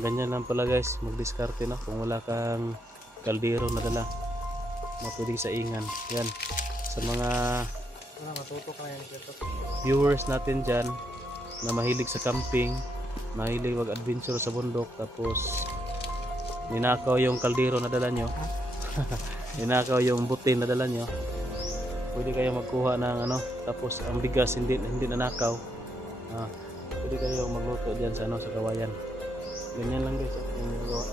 ganyan lang pala guys, magdiskarte na kung wala kang kaldero na dala, mapwedeng sa ingan. Yan, sa mga viewers natin dyan na mahilig sa camping, mahilig mag-adventure sa bundok, tapos ninakaw yung kaldero na dala nyo, ninakaw yung butin na dala nyo, pwede kayo magkuha ng ano, tapos ang bigas hindi nanakaw, pwede kayo magluto dyan sa, ano, sa kawayan. Ganyan lang guys yung ginagawa.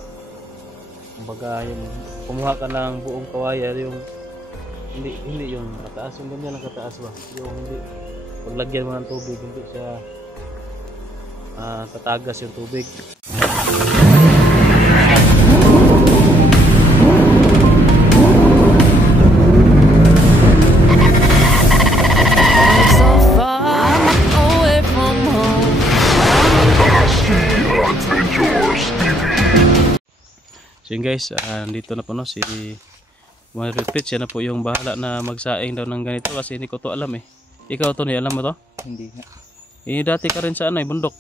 Kumbaga yung kumuha ka ng buong kawayan, yung hindi yung kataas, yung ganyan lang kataas ba, yung hindi paglagyan mo ng tubig hindi siya tatagas yung tubig. So yun guys, dito na po no, si mga repeat, siya na po yung bahala na magsaing daw ng ganito kasi hindi ko to alam eh. Ikaw to, alam mo to? Hindi nga. Dati ka rin sa ano, bundok.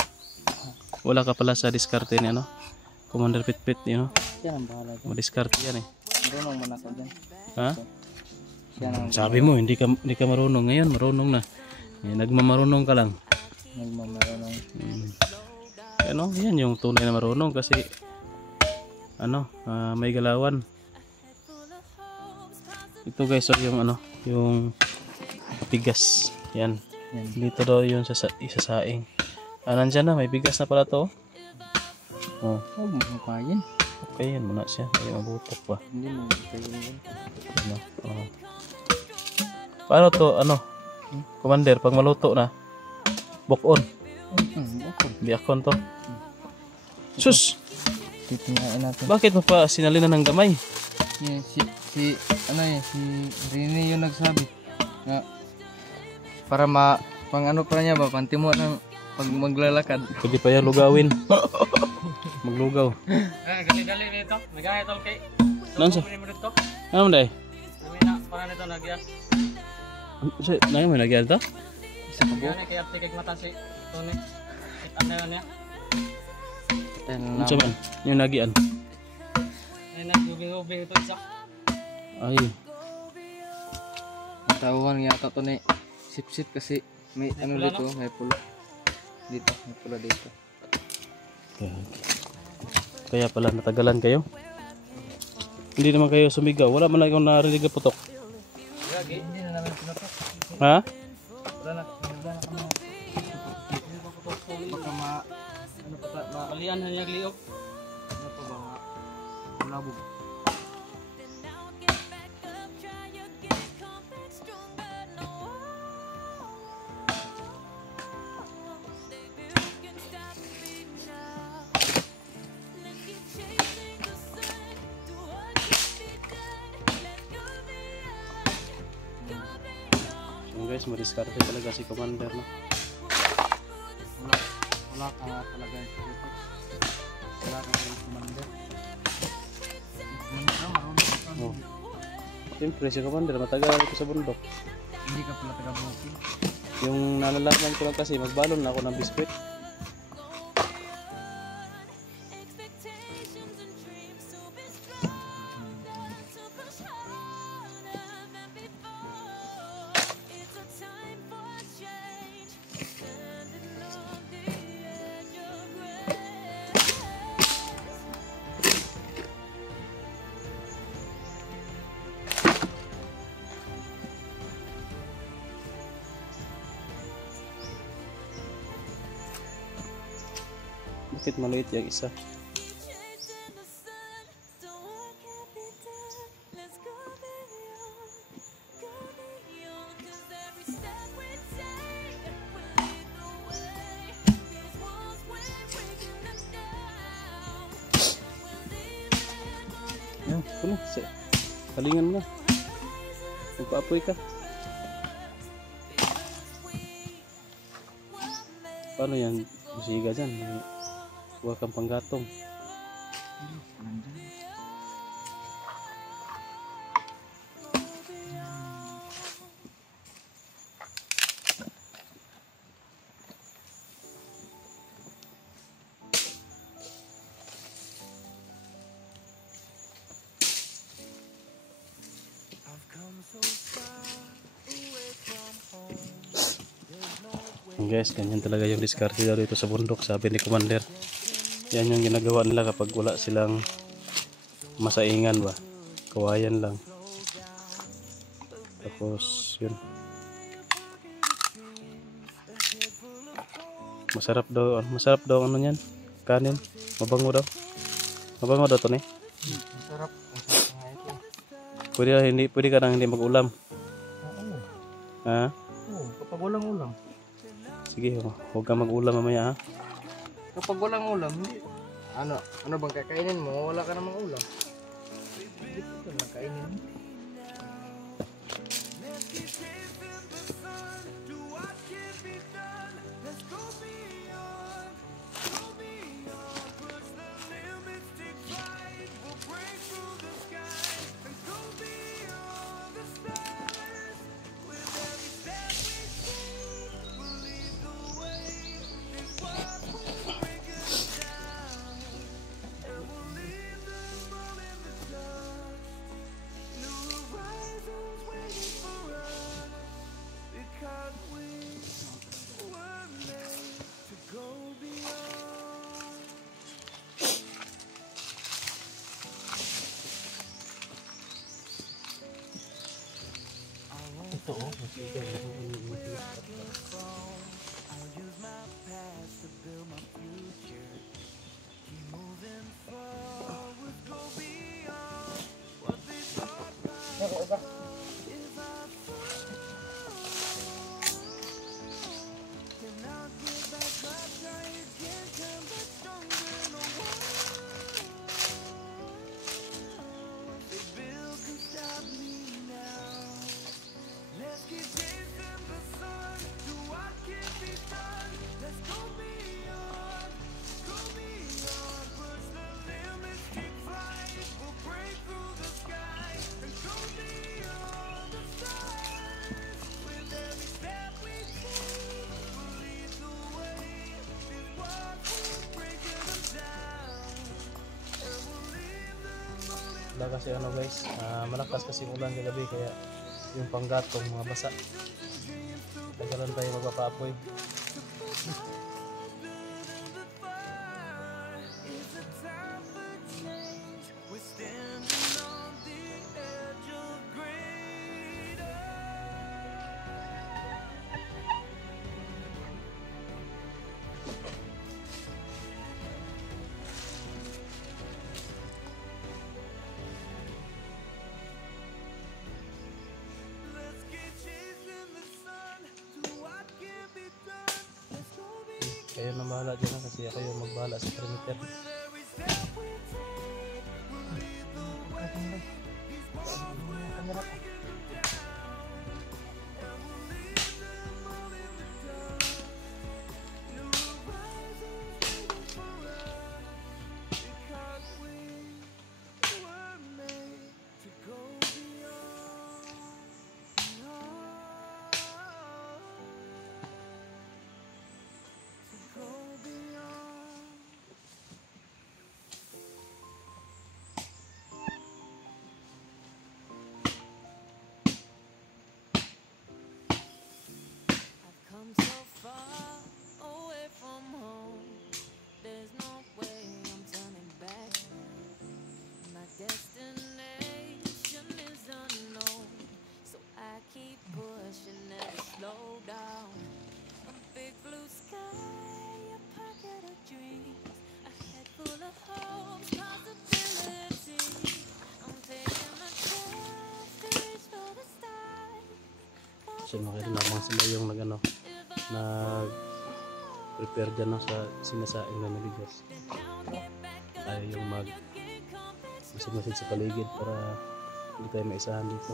Wala ka pala sa diskarte ni ano, Commander Pitpit, you know? Siya nang bahala dyan. Madiskarte yan eh. Marunong man ako dyan. Ha? Siya nang Sabi mo, hindi ka marunong. Ngayon, marunong na. Nagmamarunong ka lang. marunong. Ano, yan yung tunay na marunong kasi ano, may galawan. Ito guys, so yung ano, yung bigas. Yan. Dito daw yung isasaing. Nandyan na, may bigas na pala to. Oh, Makain. okay, yan muna siya. Ay, mabutok pa. Hindi mo makain. Ano? Oh. Paano to, ano? Commander, pag maluto na, bokon. Biakon to. Sus! Titingnan natin. Bakit mo pa sinalina ng gamay? Yeah, si Rini yung nagsabi na para pang ano pa niya ba, pantimo ng pag maglalakad. Pwede pa yan lugawin. Maglugaw. Gali-gali nito. Nagaya tol kay. Ano sa? Ano mo dahi? Namina para nito nagyas. Nangin mo nagyan to? Isa pa Yan kay ate kay mata si Tony. Kita na niya. Ano sa man? Yung nagian. Ay nagubing-ubing ito isa. Ay. Tawag yata to ni sip-sip kasi may ano pula, dito, may pula. Dito, may pula dito. Kaya pala natagalan kayo. Hindi naman kayo sumigaw. Wala man lang akong narinig na putok. Hindi na namin pinatok. Ha? Wala na kami. Baka ano pa Malian niya liog. ano pa ba? Malabog. So guys, madiskarte talaga si Commander no. Wala ka talaga dito. Wala ka yung commander. Oh. Siyempre si Commander matagal ko sa bundok. Hindi ka pala taga-booking. Yung nalalaman ko lang kasi magbalon na ako ng biskwit. Bakit maliit yung isa? Yan, puno. Halingan mo na. Magpaapoy ka. Paano yan? Musiga dyan. Huwag kang panggatong. Guys, ganyan talaga yung diskarte daw dito sa bundok, sabi ni Commander. Yan yung ginagawa nila kapag wala silang masaingan ba. Kawayan lang. Tapos yun. Masarap daw ano yan. Kanin. Mabango daw. Mabango daw to ni. Masarap. Masarap nga ito. Pwede ka nang hindi mag-ulam. Oo. Ha? Oo, kapag walang ulam. Sige, huwag ka mag-ulam mamaya ha. Kapag walang ulam, hindi. Ano bang kakainin mo? Wala ka namang ulam. Hindi ko na kainin. Ito oh. Wala kasi ano guys, malakas kasi ulan kagabi kaya yung panggatong mga basa. Tagalan tayo magpapaapoy. Kayo na bahala dyan kasi ako yung magbahala sa perimeter. Come so far away from home. There's no way I'm turning back. My destination is unknown, so I keep pushing, never slow down. A big blue sky, a pocket of dreams, a head full of hopes, possibilities. I'm taking a chance to reach for the stars. Kasi makilamang sila yung nag-prepare dyan no, sa sinasaing na nabigos. Tayo yung masid-masid sa paligid para hindi tayo maisahan dito.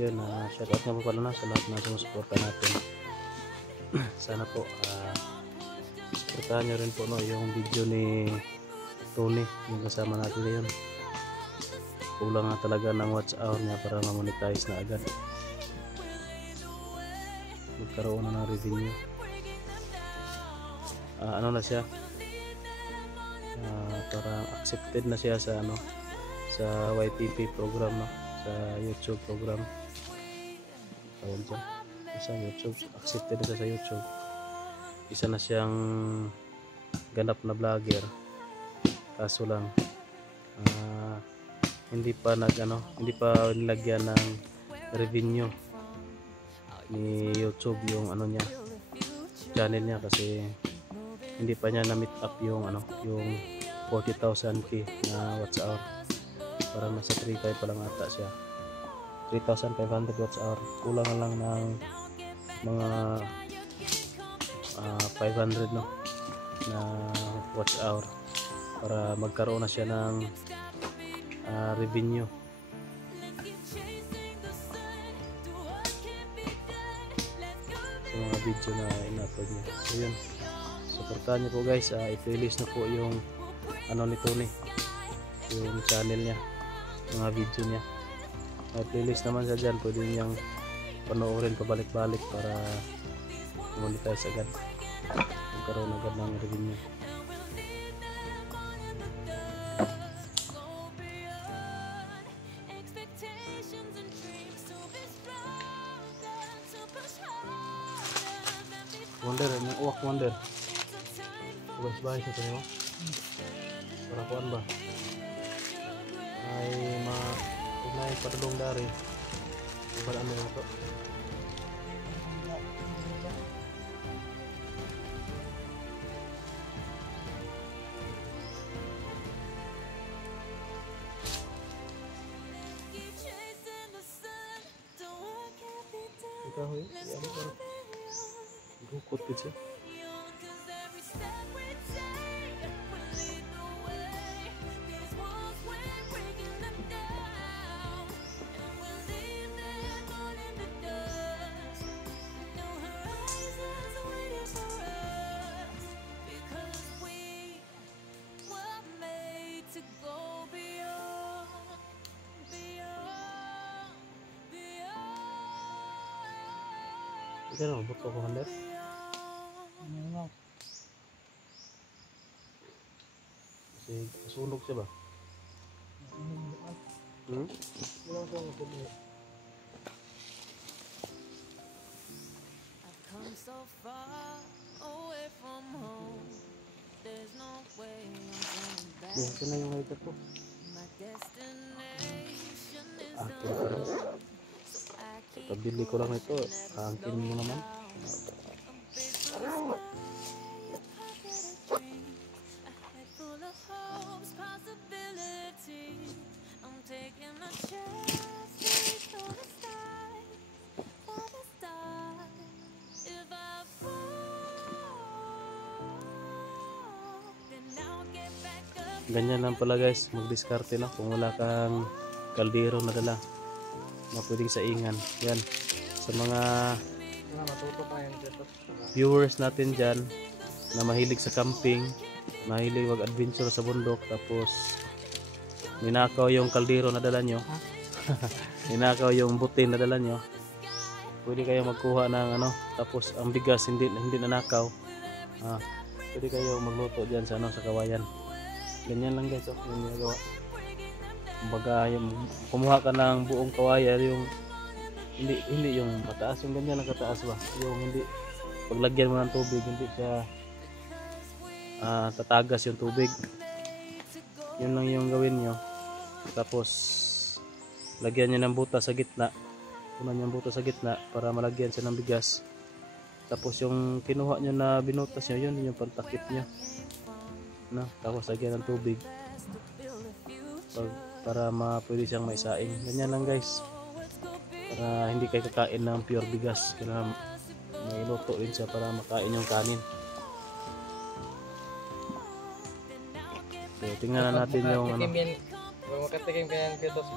Yan, shoutout nga po pala na sa lahat na sumusuporta natin. Sana po supportahan nyo rin po no, yung video ni Tony, yung kasama natin ngayon. Kulang na talaga ng watch hour niya para ma-monetize na agad. Magkaroon na ng revenue. Ano na siya? Parang accepted na siya sa sa YTP program, no? Sa YouTube program. Tawag dyan. Sa YouTube. Accepted na siya sa YouTube. Isa na siyang ganap na vlogger. Kaso lang hindi pa nilagyan ng revenue ni YouTube yung niya, channel niya, kasi hindi pa niya na meet up yung yung 40,000k na watch hour. Parang nasa 3.5 pa lang ata siya, 3,500 watch hour. Kulang na lang ng mga 500 no na watch hour para magkaroon na siya ng revenue. Sa mga video na in-upload niya. So yun, supportahan niyo po guys. I-playlist na po yung ni Tony, yung channel niya, mga video niya. May playlist naman siya dyan, pwede niyang panoorin pabalik-balik para monetize agad, magkaroon agad ng revenue. Wonder, may uwak wonder. Guys, bahay sa tayo. Para kuan ba? Ay ugnay padulong dari. Para ano ito? Ikaw hoy, ano ba? Gukot gitu. Ito na, buto ko handat. Kasi kasunog siya ba? I've come so far away from home. There's no way I'm coming back. Ito na yung lighter ko. My destination is Ito. Pabili ko lang ito. Hangkin mo naman. Ganyan lang pala guys, magdiskarte na kung wala kang kaldero na dala na pwedeng saingan. Yan, sa mga viewers natin dyan na mahilig sa camping, mahilig mag-adventure sa bundok, tapos ninakaw yung kaldero na dala nyo, ninakaw yung butin na dala nyo, pwede kayo magkuha ng tapos ang bigas hindi nanakaw, pwede kayo magluto dyan sa sa kawayan. Ganyan lang guys, yung ginagawa. Kumbaga, kumuha ka ng buong kawayan, yung hindi yung mataas, yung ganyan lang kataas ba, yung hindi paglagyan mo ng tubig hindi siya tatagas yung tubig. Yun lang yung gawin nyo. Tapos lagyan nyo ng butas sa gitna, punan nyo ng butas sa gitna para malagyan siya ng bigas. Tapos yung kinuha nyo na binutas nyo, yun yung pantakip nyo. Tapos lagyan ng tubig para pwede siyang maisaing. Ganyan lang guys, para hindi kayo kakain ng pure bigas. Kailangan may luto rin siya para makain yung kanin. So tingnan na natin yung Kung makatikim ka yan Ketos,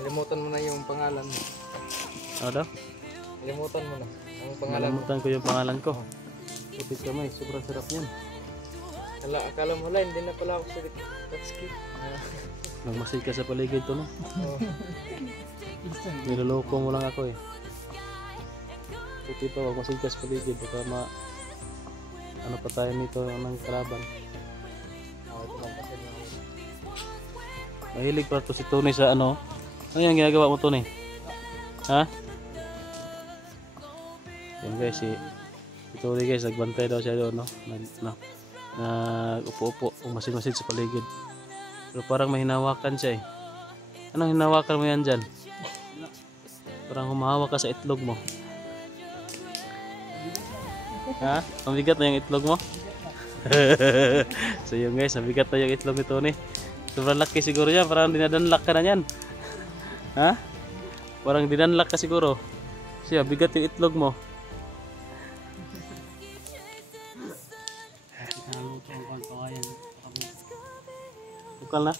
malimutan mo na yung pangalan mo. Ano daw? Malimutan mo na ang pangalan mo. Malimutan ko yung pangalan ko. Putik kamay, sobrang sarap yan. Akala mo lang, hindi na pala ako si Tatsuki. Nagmasid ka sa paligid to, no? Oo. Niloloko mo lang ako eh. Puti pa, magmasid ka sa paligid. Baka ano pa tayo nito ng kalaban. Ito lang kasi Mahilig pa to si Tony sa ano. Ano yung ginagawa mo, Tony? Ha? Yan guys, si Tony guys, nagbantay daw siya doon, no? Nag-upo-upo, umasid-masid sa paligid. Pero parang may hinawakan siya eh. Anong hinawakan mo yan dyan? Parang humahawak ka sa itlog mo. Ha? Ang bigat na yung itlog mo? So yun guys, nabigat na yung itlog ni Tony. Sobrang laki siguro yan, parang dinadanlak ka na yan. Ha? Parang dinanlak ka siguro. Siya, bigat yung itlog mo. Bukal na?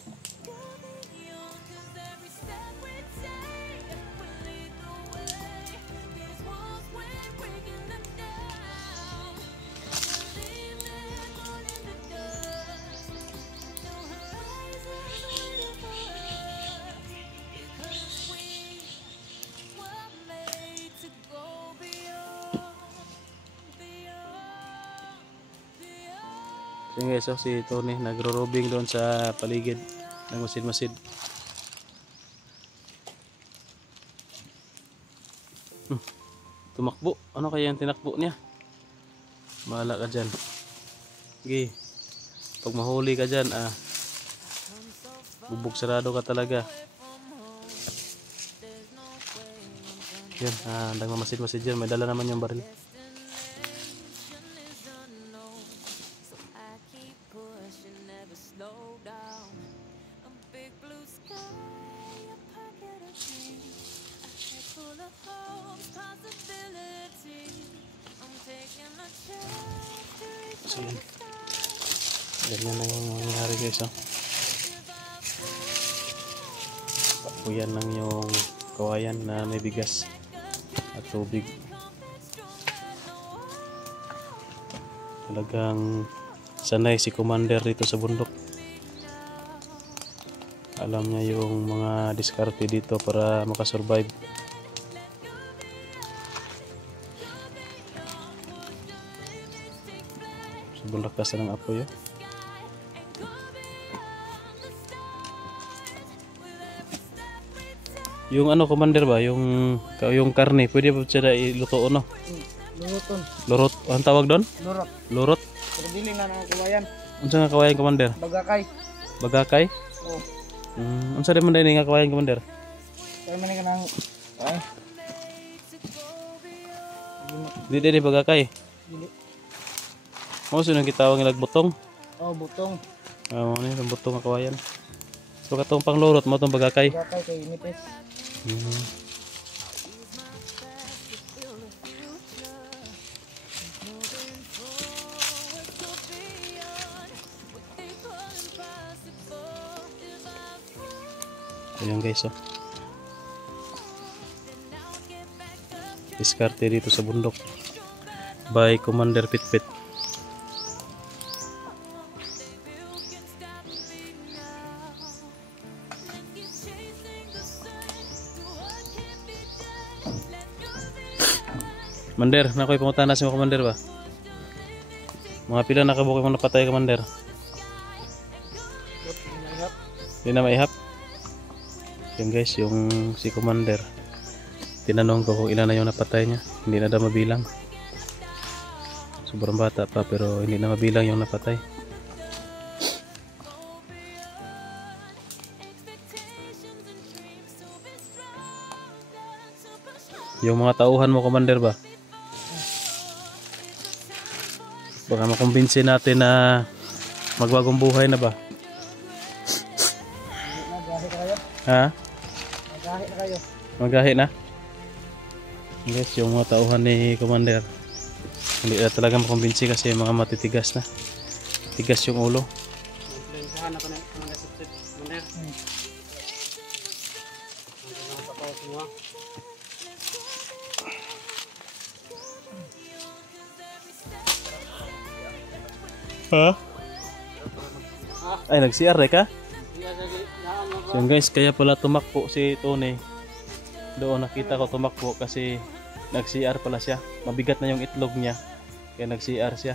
So guys, so si Tony nagro-robing doon sa paligid ng masid-masid. Tumakbo. Ano kaya yung tinakbo niya? Bahala ka dyan. Okay. Pag mahuli ka dyan, bubog sarado ka talaga. Yan, nagmamasid-masid dyan. May dala naman yung baril. So yan. Ganyan na yung nangyari guys, oh. Pakuyan lang yung kawayan na may bigas at tubig. Talagang sanay si Commander dito sa bundok. Alam niya yung mga diskarte dito para makasurvive. Sobrang lakas ng apoy, oh. Yung ano, Commander ba? Yung karne, pwede ba siya iluto, no? Luruton. Lurot, ang tawag doon? Lurot. Lurot? Pero dili na ng kawayan. Unsa nga kawayan, Commander? Bagakay. Bagakay? Oo. Unsa rin man din nga kawayan, Commander? Pero man ka ng... Ay. Di bagakay. Dili. Mo sino gitawag nga butong? Oh, butong. Mo ni ang butong nga kawayan. So katong panglurot mo tong bagakay. Bagakay kay nipis. Ayan guys, oh. Diskarte dito sa bundok by Commander Pitpit. Commander, nakoy pangutana sa mga Commander ba? Mga pila nakabuki mo napatay, Commander? Hindi na maihap. Yan guys, yung si Commander, tinanong ko kung ilan na yung napatay niya. Hindi na daw mabilang. Sobrang bata pa pero hindi na mabilang yung napatay. Yung mga tauhan mo, Commander ba? Baka makumbinsi natin na magbagong buhay na ba? Magahi na kayo. Ha? Magahi na kayo. Magahi na? Guys, yung mga tauhan ni Commander, hindi na talaga makumbinsi kasi mga matitigas na. Tigas yung ulo. Influensahan ako na mga sip-sip. Commander. Ang pataw semua. Ha? Ay, nag-CR ka? So yun guys, kaya pala tumakbo si Tony. Doon nakita ko tumakbo kasi nag-CR pala siya. Mabigat na yung itlog niya. Kaya nag-CR siya.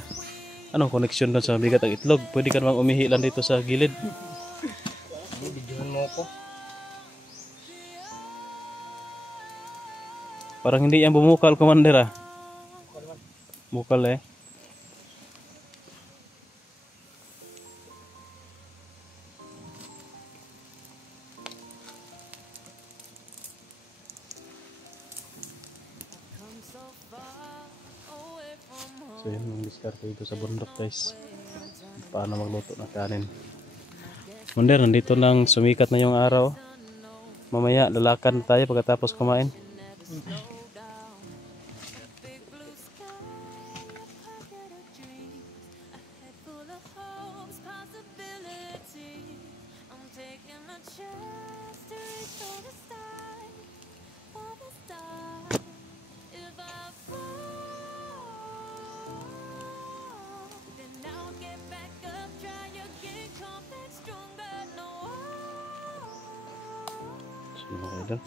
Anong connection doon sa mabigat ang itlog? Pwede ka namang umihi lang dito sa gilid. Bidyohan mo ko. Parang hindi yan bumukal, Commander ah. Bukal eh. So yun yung diskarte dito sa bundok guys. Paano magluto ng kanin. Commander, nandito nang sumikat na yung araw. Mamaya lalakan na tayo pagkatapos kumain. So mga idol,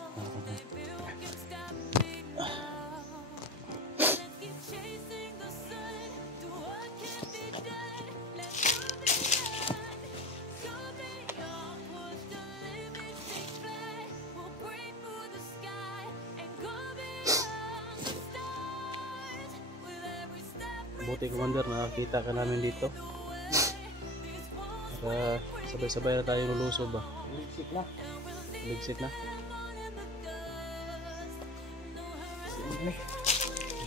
buti Commander, nakakita ka namin dito. Para sabay-sabay na tayo lulusob ba? Ligsit na. Ligsit na.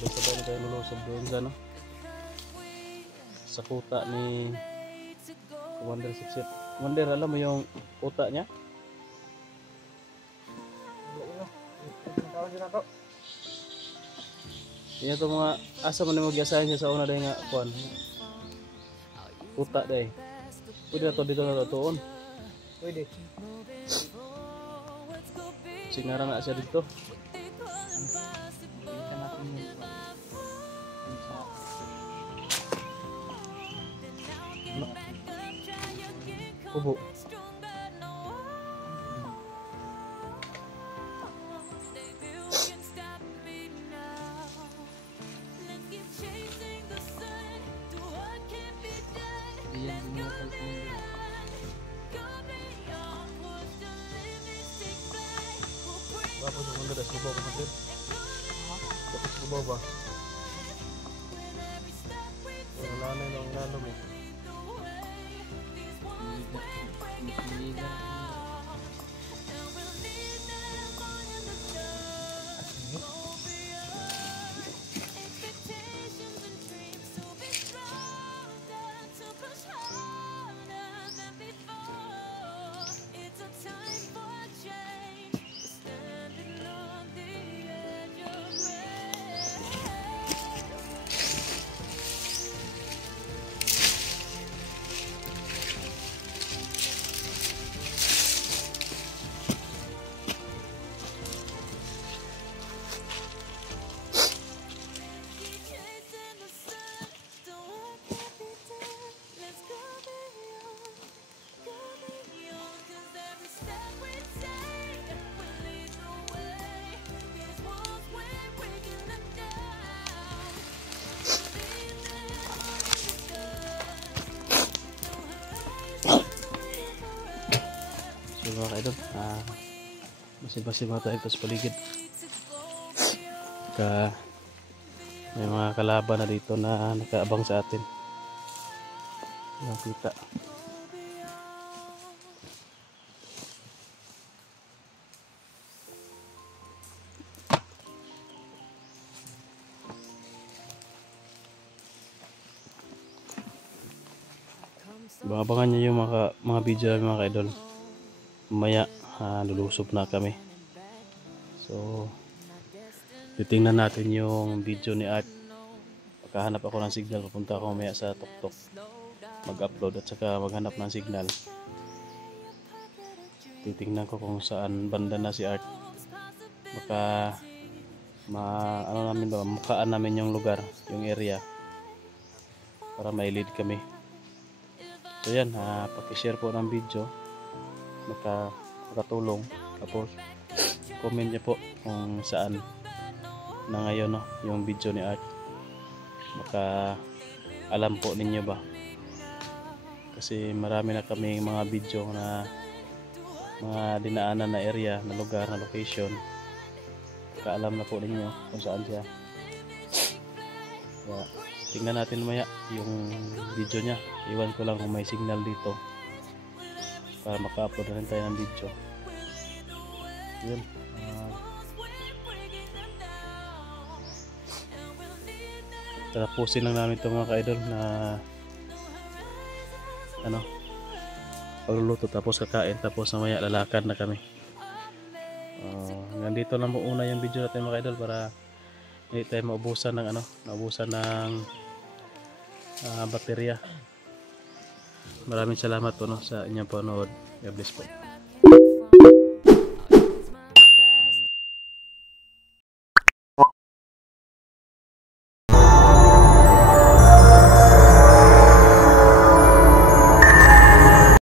Sabay-sabay na tayo lulusob doon sa ano? Sa kuta ni Commander Siksit. Commander, alam mo yung kuta niya? Tawag din ako. Yan ito mga asa man mag-asahan niya sa una dahil nga kuan. Kuta dahil. Pwede na to dito na tuon. Pwede. Sinara na siya dito. Kita natin yun. Kubo. Diyan bumukal ko. Apa tu Commander dah subuh Commander? Dapat subuh ba? Wala na yung lalo mo. So mga kaidol, basi-basi mga tayo sa paligid. May mga kalaban na dito na nakaabang sa atin. Nakita. Abangan nyo yung mga video namin mga kaidol. Mamaya lulusob na kami. So titingnan natin yung video ni Art. Pagkahanap ako ng signal, papunta ako mamaya sa tuktok, mag-upload at saka maghanap ng signal. Titingnan ko kung saan banda na si Art. Baka mukaan namin yung lugar, yung area, para may lead kami. So yan, pakishare po ng video, makatulong. Tapos comment niyo po kung saan na ngayon yung video ni Art. Baka alam po ninyo ba, kasi marami na kami mga video na mga dinaanan na area, na lugar, na location. Kaalam na po ninyo kung saan siya. Kaya, tingnan natin maya yung video niya. Iwan ko lang kung may signal dito para maka-upload na rin tayo ng video. Yun. Tatapusin lang namin itong mga ka-idol na pagluluto, tapos kakain, tapos mamaya lalakad na kami. Hanggang dito lang muna yung video natin mga ka-idol para hindi tayo maubusan ng baterya. Maraming salamat po sa inyong panood. God bless po.